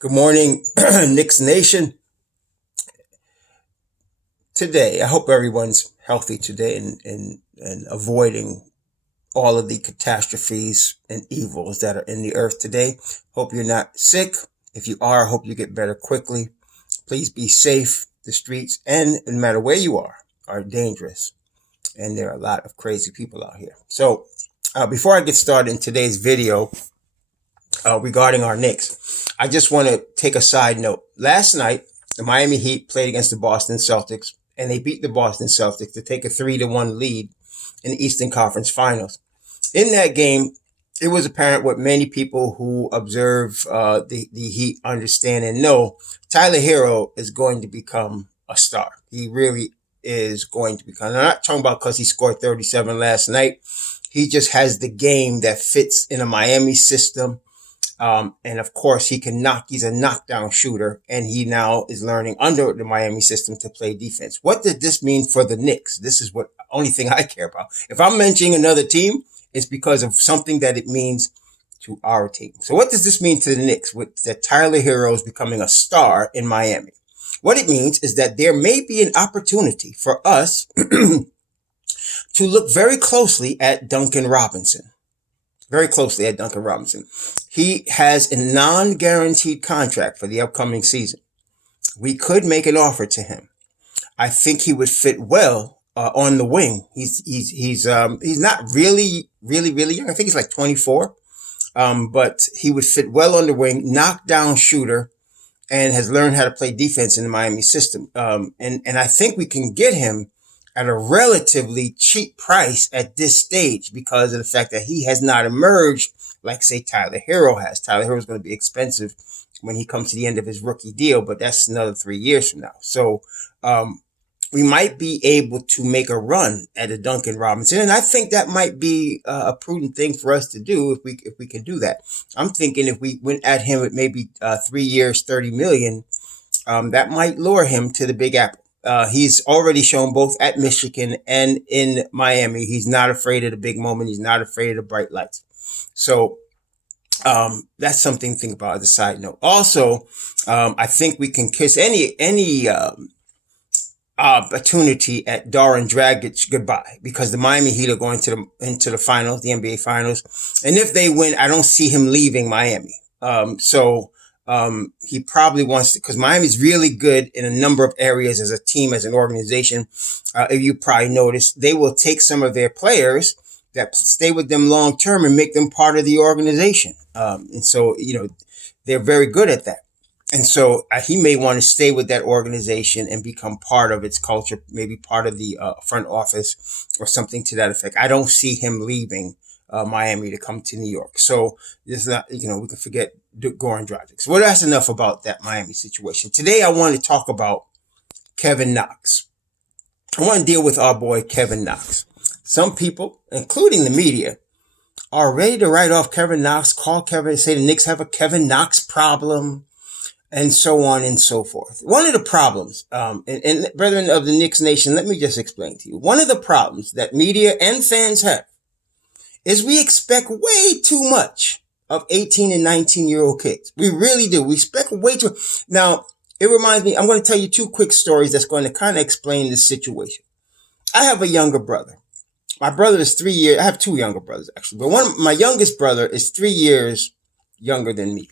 Good morning, Knicks Nation. Today, I hope everyone's healthy today and avoiding all of the catastrophes and evils that are in the earth today. Hope you're not sick. If you are, I hope you get better quickly. Please be safe. The streets, and no matter where you are dangerous. And there are a lot of crazy people out here. So, before I get started in today's video, regarding our Knicks, I just want to take a side note. Last night, the Miami Heat played against the Boston Celtics, and they beat the Boston Celtics to take a 3-1 lead in the Eastern Conference Finals. In that game, it was apparent what many people who observe the Heat understand and know. Tyler Hero is going to become a star. He really is going to become. I'm not talking about because he scored 37 last night. He just has the game that fits in a Miami system. And of course, he's a knockdown shooter, and he now is learning under the Miami system to play defense. What did this mean for the Knicks? This is what only thing I care about. If I'm mentioning another team, it's because of something that it means to our team. So what does this mean to the Knicks with that Tyler Hero is becoming a star in Miami? What it means is that there may be an opportunity for us to look very closely at Duncan Robinson. Very closely at Duncan Robinson. He has a non-guaranteed contract for the upcoming season. We could make an offer to him. I think he would fit well on the wing. He's not really young. I think he's like 24. But he would fit well on the wing, knockdown shooter, and has learned how to play defense in the Miami system. And I think we can get him at a relatively cheap price at this stage because of the fact that he has not emerged like, say, Tyler Hero has. Tyler Hero is going to be expensive when he comes to the end of his rookie deal, but that's another 3 years from now. So we might be able to make a run at a Duncan Robinson, and I think that might be a prudent thing for us to do if we can do that. I'm thinking if we went at him with maybe 3 years, $30 million, that might lure him to the Big Apple. He's already shown both at Michigan and in Miami. He's not afraid of the big moment. He's not afraid of the bright lights. So that's something to think about as a side note. Also, I think we can kiss any opportunity at Doran Dragic goodbye because the Miami Heat are going into the finals, the NBA finals. And if they win, I don't see him leaving Miami. He probably wants to, because Miami's really good in a number of areas as a team, as an organization. If you probably noticed, they will take some of their players that stay with them long term and make them part of the organization. And so, they're very good at that. And so he may want to stay with that organization and become part of its culture, maybe part of the front office or something to that effect. I don't see him leaving Miami to come to New York. So this is not, we can forget Goran Dragic. So that's enough about that Miami situation. Today, I want to talk about Kevin Knox. I want to deal with our boy, Kevin Knox. Some people, including the media, are ready to write off Kevin Knox, call Kevin, say the Knicks have a Kevin Knox problem, and so on and so forth. One of the problems, and brethren of the Knicks Nation, let me just explain to you. One of the problems that media and fans have is we expect way too much of 18 and 19-year-old kids. We really do. We expect way too. Now, it reminds me, I'm going to tell you two quick stories that's going to kind of explain this situation. I have a younger brother. My brother is 3 years. I have two younger brothers, actually. But my youngest brother is 3 years younger than me.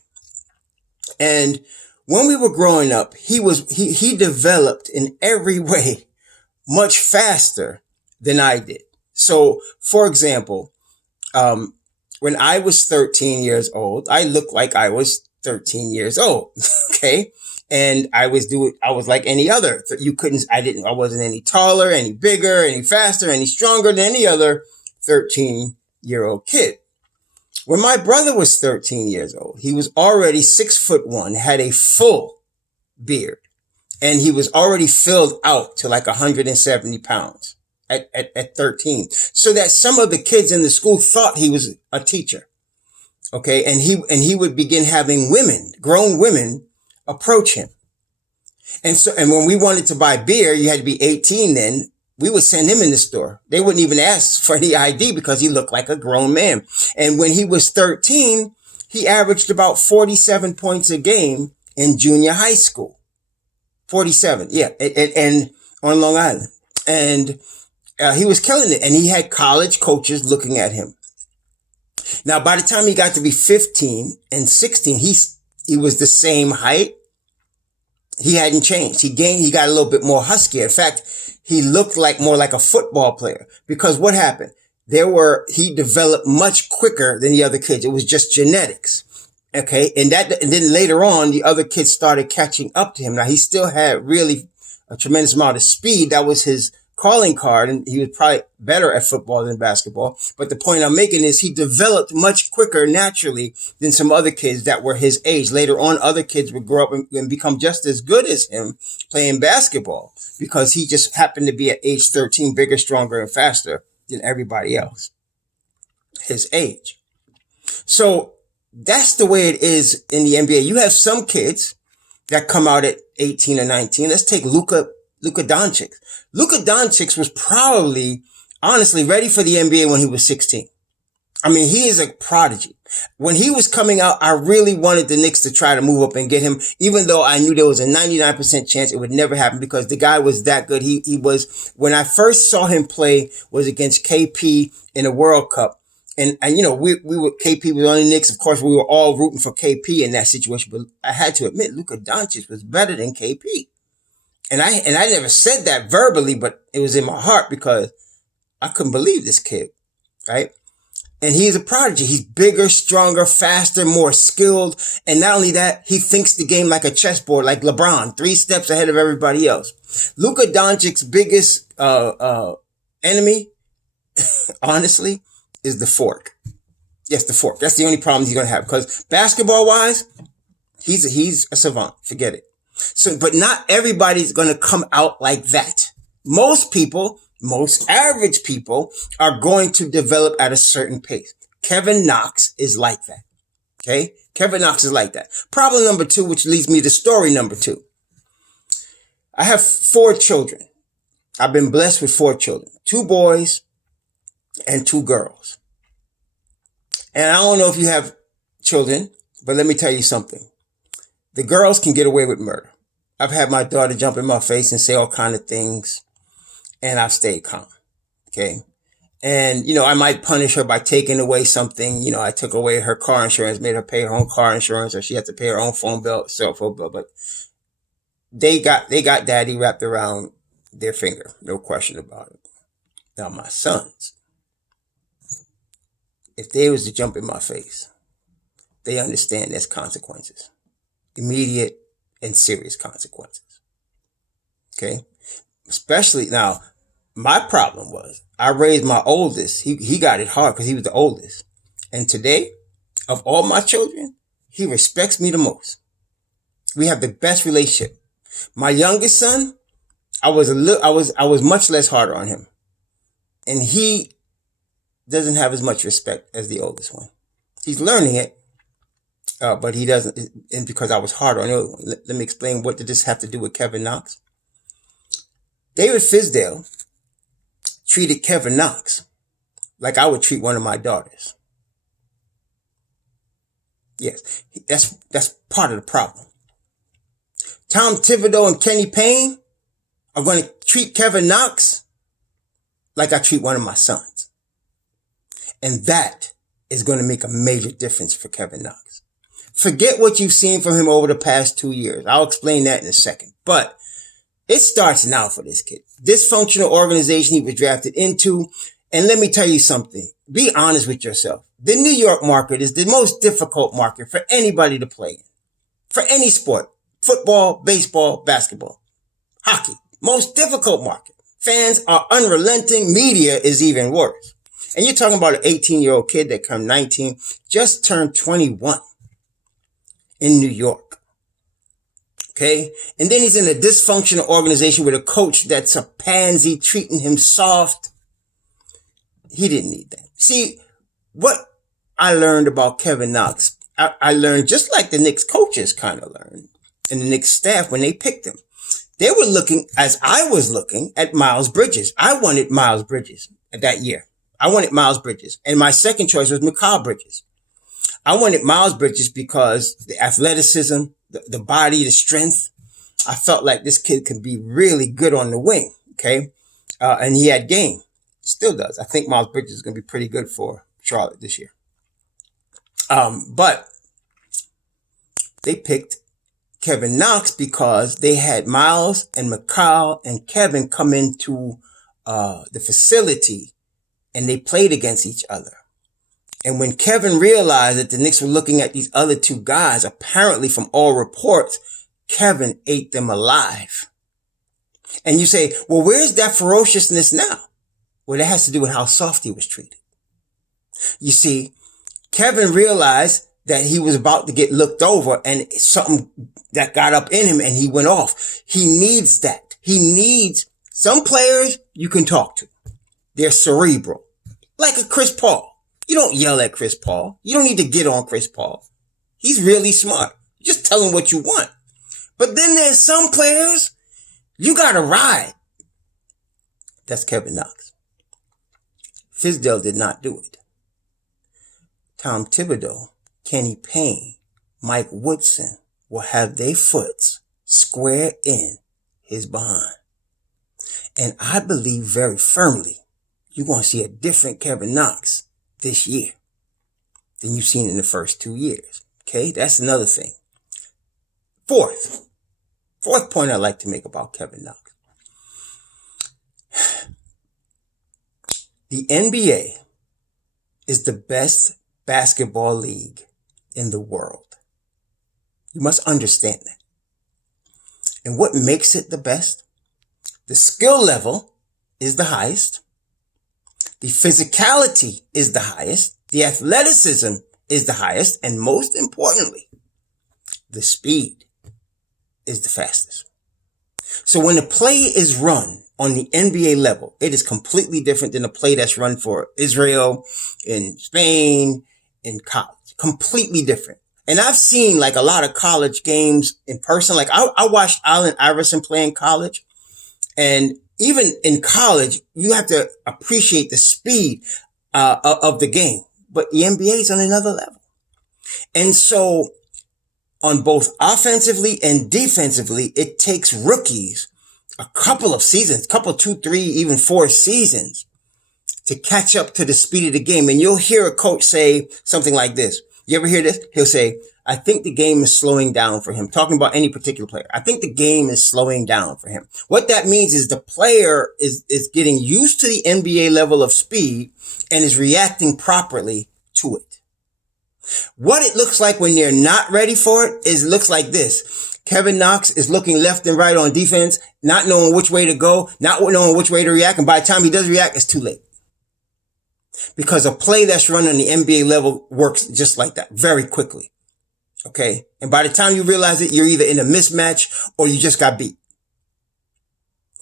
And when we were growing up, he developed in every way much faster than I did. So, for example, when I was 13 years old, I looked like I was 13 years old. Okay. And I was like any other. I wasn't any taller, any bigger, any faster, any stronger than any other 13-year-old kid. When my brother was 13 years old, he was already 6'1", had a full beard, and he was already filled out to like 170 pounds. At 13, so that some of the kids in the school thought he was a teacher. Okay. And he would begin having grown women approach him. And when we wanted to buy beer, you had to be 18 then. We would send him in the store. They wouldn't even ask for any ID because he looked like a grown man. And when he was 13, he averaged about 47 points a game in junior high school. 47, yeah, and on Long Island. And he was killing it, and he had college coaches looking at him. Now, by the time he got to be 15 and 16, he was the same height. He hadn't changed. He got a little bit more husky. In fact, he looked more like a football player, because what happened? He developed much quicker than the other kids. It was just genetics. Okay. And then later on, the other kids started catching up to him. Now, he still had really a tremendous amount of speed. That was his calling card, and he was probably better at football than basketball. But the point I'm making is he developed much quicker naturally than some other kids that were his age. Later on, other kids would grow up and become just as good as him playing basketball, because he just happened to be at age 13 bigger, stronger, and faster than everybody else his age. So that's the way it is in the NBA. You have some kids that come out at 18 or 19. Let's take Luka Doncic. Luka Doncic was probably, honestly, ready for the NBA when he was 16. I mean, he is a prodigy. When he was coming out, I really wanted the Knicks to try to move up and get him, even though I knew there was a 99% chance it would never happen, because the guy was that good. He was, when I first saw him play, was against KP in the World Cup. And you know, KP was on the Knicks. Of course, we were all rooting for KP in that situation, but I had to admit, Luka Doncic was better than KP. And I never said that verbally, but it was in my heart, because I couldn't believe this kid, right? And he's a prodigy. He's bigger, stronger, faster, more skilled. And not only that, he thinks the game like a chessboard, like LeBron, 3 steps ahead of everybody else. Luka Doncic's biggest enemy, honestly, is the fork. Yes, the fork. That's the only problem he's going to have, because basketball-wise, he's a savant. Forget it. So, but not everybody's going to come out like that. Most average people are going to develop at a certain pace. Kevin Knox is like that. Okay? Kevin Knox is like that. Problem number 2, which leads me to story number 2. I have 4 children. I've been blessed with 4 children. 2 boys and 2 girls. And I don't know if you have children, but let me tell you something. The girls can get away with murder. I've had my daughter jump in my face and say all kind of things, and I've stayed calm. Okay. And, you know, I might punish her by taking away something. You know, I took away her car insurance, made her pay her own car insurance, or she had to pay her own cell phone bill. But they got daddy wrapped around their finger. No question about it. Now, my sons, if they was to jump in my face, they understand there's consequences. Immediate and serious consequences. Okay? Especially now, my problem was I raised my oldest. He got it hard because he was the oldest. And today, of all my children, he respects me the most. We have the best relationship. My youngest son, I was much less harder on him. And he doesn't have as much respect as the oldest one. He's learning it. But he doesn't, and because I was hard on him. Let me explain, what did this have to do with Kevin Knox? David Fisdale treated Kevin Knox like I would treat one of my daughters. Yes, that's part of the problem. Tom Thibodeau and Kenny Payne are going to treat Kevin Knox like I treat one of my sons. And that is going to make a major difference for Kevin Knox. Forget what you've seen from him over the past 2 years. I'll explain that in a second. But it starts now for this kid. Dysfunctional organization he was drafted into. And let me tell you something. Be honest with yourself. The New York market is the most difficult market for anybody to play in. For any sport. Football, baseball, basketball, hockey. Most difficult market. Fans are unrelenting. Media is even worse. And you're talking about an 18-year-old kid that come 19, just turned 21. In New York. Okay? And then he's in a dysfunctional organization with a coach that's a pansy, treating him soft. He didn't need that. See, what I learned about Kevin Knox, I learned just like the Knicks coaches kind of learned, and the Knicks staff when they picked him. They were looking, as I was looking, at Miles Bridges. I wanted Miles Bridges that year. I wanted Miles Bridges. And my second choice was Mikal Bridges. I wanted Miles Bridges because the athleticism, the body, the strength. I felt like this kid could be really good on the wing. Okay. And he had game. Still does. I think Miles Bridges is going to be pretty good for Charlotte this year. But they picked Kevin Knox because they had Miles and McCall and Kevin come into the facility and they played against each other. And when Kevin realized that the Knicks were looking at these other two guys, apparently from all reports, Kevin ate them alive. And you say, well, where's that ferociousness now? Well, that has to do with how soft he was treated. You see, Kevin realized that he was about to get looked over and something that got up in him and he went off. He needs that. He needs some players you can talk to. They're cerebral. Like a Chris Paul. You don't yell at Chris Paul. You don't need to get on Chris Paul. He's really smart. Just tell him what you want. But then there's some players you gotta ride. That's Kevin Knox. Fizdale did not do it. Tom Thibodeau, Kenny Payne, Mike Woodson will have their foots square in his behind. And I believe very firmly you're going to see a different Kevin Knox this year than you've seen in the first 2 years. Okay, that's another thing. Fourth point I'd like to make about Kevin Knox. The NBA is the best basketball league in the world. You must understand that. And what makes it the best? The skill level is the highest. The physicality is the highest. The athleticism is the highest. And most importantly, the speed is the fastest. So when the play is run on the NBA level, it is completely different than the play that's run for Israel, in Spain, in college. Completely different. And I've seen like a lot of college games in person. Like I watched Allen Iverson play in college. And even in college, you have to appreciate the speed of the game. But the NBA is on another level. And so on both offensively and defensively, it takes rookies a couple of seasons, 2, 3, even 4 seasons to catch up to the speed of the game. And you'll hear a coach say something like this. You ever hear this? He'll say, I think the game is slowing down for him. Talking about any particular player. I think the game is slowing down for him. What that means is the player is getting used to the NBA level of speed and is reacting properly to it. What it looks like when they're not ready for it is it looks like this. Kevin Knox is looking left and right on defense, not knowing which way to go, not knowing which way to react. And by the time he does react, it's too late. Because a play that's run on the NBA level works just like that, very quickly. Okay. And by the time you realize it, you're either in a mismatch or you just got beat.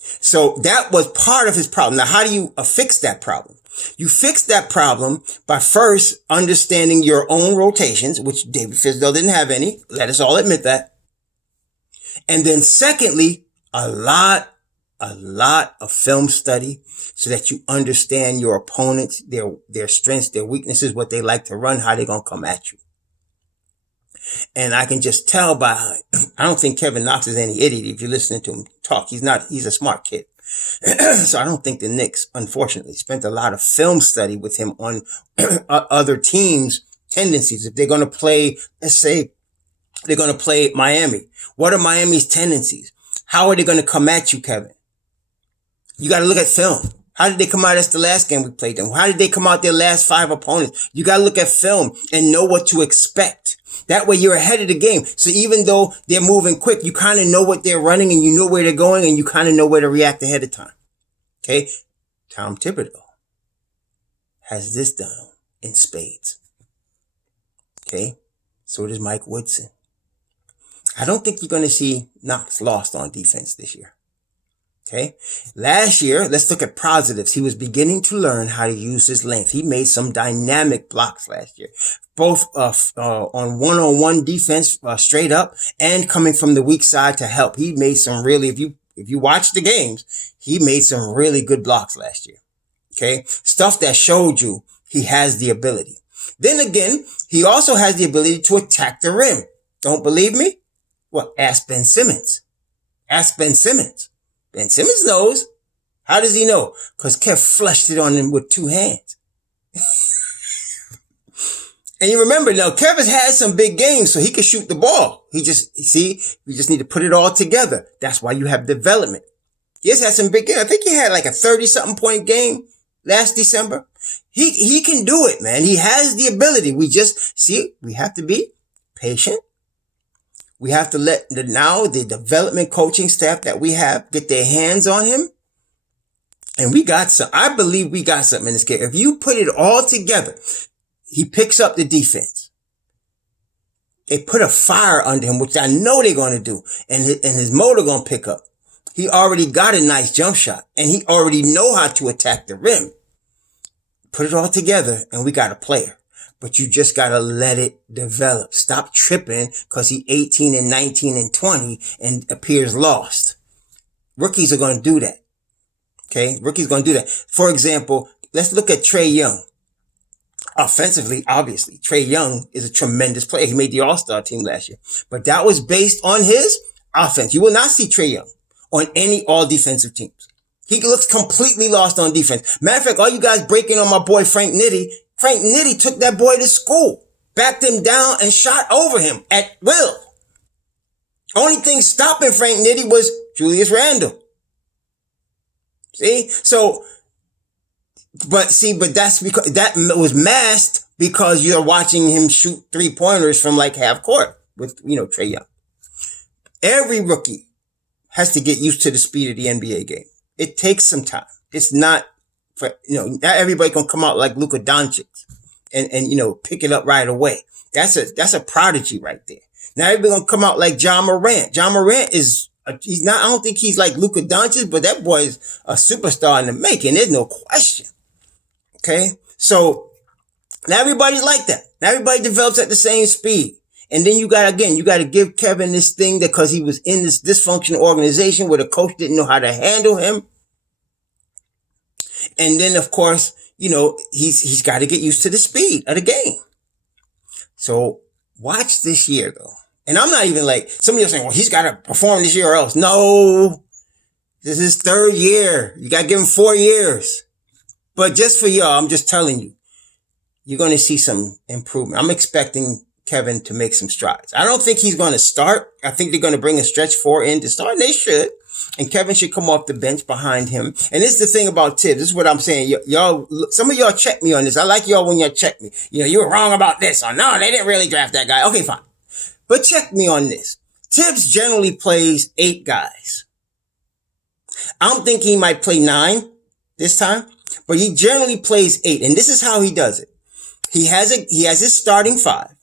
So that was part of his problem. Now, how do you fix that problem? You fix that problem by first understanding your own rotations, which David Fizdale didn't have any. Let us all admit that. And then secondly, a lot of film study so that you understand your opponents, their strengths, their weaknesses, what they like to run, how they're going to come at you. And I can just tell I don't think Kevin Knox is any idiot if you're listening to him talk. He's a smart kid. So I don't think the Knicks, unfortunately, spent a lot of film study with him on other teams' tendencies. If they're going to play, let's say they're going to play Miami. What are Miami's tendencies? How are they going to come at you, Kevin? You got to look at film. How did they come out? That's the last game we played them. How did they come out their last 5 opponents? You got to look at film and know what to expect. That way you're ahead of the game. So even though they're moving quick, you kind of know what they're running and you know where they're going and you kind of know where to react ahead of time. Okay. Tom Thibodeau has this done in spades. Okay. So does Mike Woodson. I don't think you're going to see Knox lost on defense this year. Okay. Last year, let's look at positives. He was beginning to learn how to use his length. He made some dynamic blocks last year, both on one-on-one defense straight up and coming from the weak side to help. He made some really, if you watch the games, he made some really good blocks last year. Okay. Stuff that showed you he has the ability. Then again, he also has the ability to attack the rim. Don't believe me? Well, ask Ben Simmons. Ask Ben Simmons. Ben Simmons knows. How does he know? Because Kev flushed it on him with 2 hands. And you remember now, Kev has had some big games, so he can shoot the ball. We just need to put it all together. That's why you have development. He has had some big games. I think he had like a 30-something point game last December. He can do it, man. He has the ability. We have to be patient. We have to let the development coaching staff that we have get their hands on him. And I believe we got something in this game. If you put it all together, he picks up the defense. They put a fire under him, which I know they're going to do. And his motor going to pick up. He already got a nice jump shot. And he already know how to attack the rim. Put it all together and we got a player. But you just got to let it develop. Stop tripping because he's 18 and 19 and 20 and appears lost. Rookies are going to do that. Okay? Rookies are going to do that. For example, let's look at Trae Young. Offensively, obviously, Trae Young is a tremendous player. He made the All-Star team last year. But that was based on his offense. You will not see Trae Young on any all-defensive teams. He looks completely lost on defense. Matter of fact, all you guys breaking on my boy Frank Nitti. Frank Nitti took that boy to school, backed him down, and shot over him at will. Only thing stopping Frank Nitti was Julius Randle. See? But that's because that was masked because you're watching him shoot 3-pointers from like half court with, Trae Young. Every rookie has to get used to the speed of the NBA game. It takes some time. It's not not everybody can come out like Luka Doncic and pick it up right away. That's a prodigy right there. Now everybody gonna come out like Ja Morant. Ja Morant I don't think he's like Luka Doncic, but that boy is a superstar in the making. There's no question. Okay. So now everybody's like that. Now everybody develops at the same speed. And then you got to give Kevin this thing that because he was in this dysfunctional organization where the coach didn't know how to handle him. And then, of course, he's got to get used to the speed of the game. So watch this year, though. And I'm not even like, some of you are saying, well, he's got to perform this year or else. No, this is his 3rd year. You got to give him 4 years. But just for y'all, I'm just telling you, you're going to see some improvement. I'm expecting Kevin to make some strides. I don't think he's going to start. I think they're going to bring a stretch 4 in to start, and they should. And Kevin should come off the bench behind him. And this is the thing about Tibbs. This is what I'm saying. Y'all, some of y'all check me on this. I like y'all when y'all check me. You were wrong about this. Or no, they didn't really draft that guy. Okay, fine. But check me on this. Tibbs generally plays 8 guys. I'm thinking he might play 9 this time, but he generally plays 8. And this is how he does it. He has his starting 5.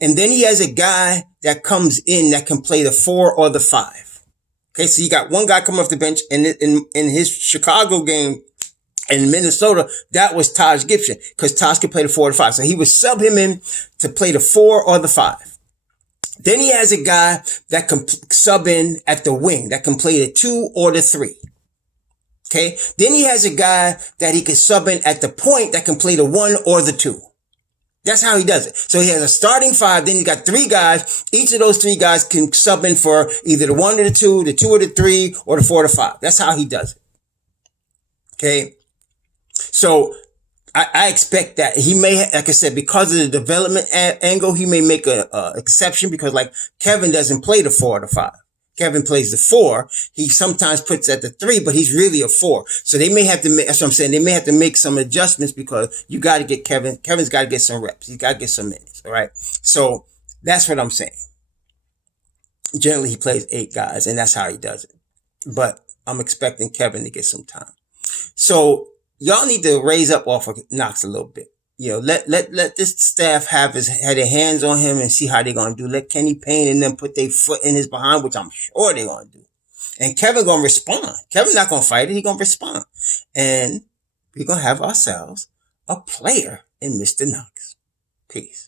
And then he has a guy that comes in that can play the 4 or the 5. Okay, so you got one guy coming off the bench, and in his Chicago game in Minnesota, that was Taj Gibson, because Taj could play the 4 or the 5. So he would sub him in to play the 4 or the 5. Then he has a guy that can sub in at the wing, that can play the 2 or the 3. Okay, then he has a guy that he can sub in at the point that can play the 1 or the 2. That's how he does it. So he has a starting 5. Then you got 3 guys. Each of those 3 guys can sub in for either the 1 or the 2, the 2 or the 3, or the 4 or the 5. That's how he does it. Okay. So I expect that he may, like I said, because of the development angle, he may make a exception because like Kevin doesn't play the 4 or the 5. Kevin plays the 4. He sometimes puts at the 3, but he's really a 4. So they may have to make, that's what I'm saying. They may have to make some adjustments because you got to get Kevin's got to get some reps. He's got to get some minutes. All right. So that's what I'm saying. Generally, he plays 8 guys and that's how he does it. But I'm expecting Kevin to get some time. So y'all need to raise up off of Knox a little bit. Let this staff have their hands on him and see how they're going to do. Let Kenny Payne and them put their foot in his behind, which I'm sure they're going to do. And Kevin going to respond. Kevin not going to fight it. He going to respond. And we're going to have ourselves a player in Mr. Knox. Peace.